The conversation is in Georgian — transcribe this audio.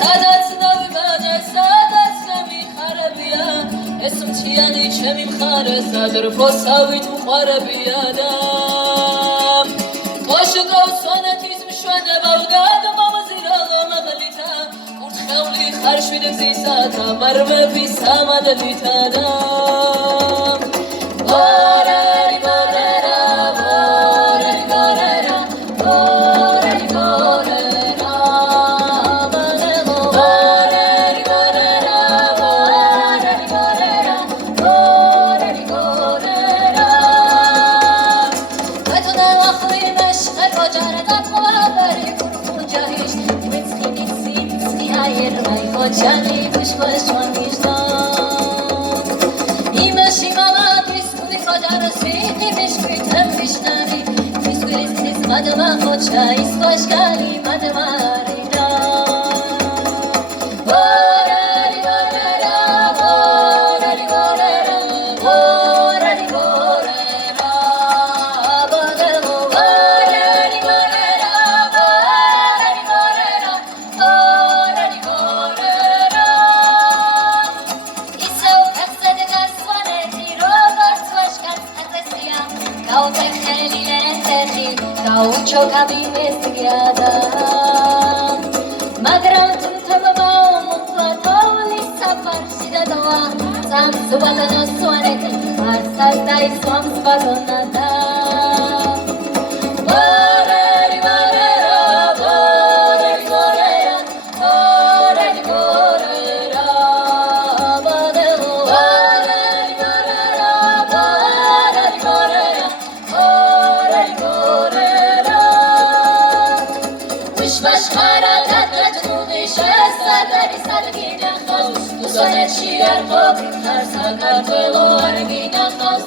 სადაც დავიბადე, სადაც გამიხარებია, ეს მთიანი ჩემი მხარე სადრფოსავით მყარებია და ოშკოს სონეთის მშვენება გადმომზირალო მაღლითა, ურთხევლი ხარშვიდ გზისა და მარმეფის სამადლითა და Chani bushwas chwanishdan Imashi mama kiskuli khadara sidi mishkitam mishnani Kiskulis kis madama khocha iskashkali madamarida Borari borera borari borera borari borera Bagamo borari borera borari borera borari borera Gaucho cabines guiada Magram tum tabao mutlatoli saparsida doa Sam subadano suaneti Arsas dai swam spadonada Borari borera borari borera borari borera Bademo borari borera borari borera borari borera Vishvashkara tatratuni shesatari sadgina khos Tusonet shiar khok har sakartvelo argina khos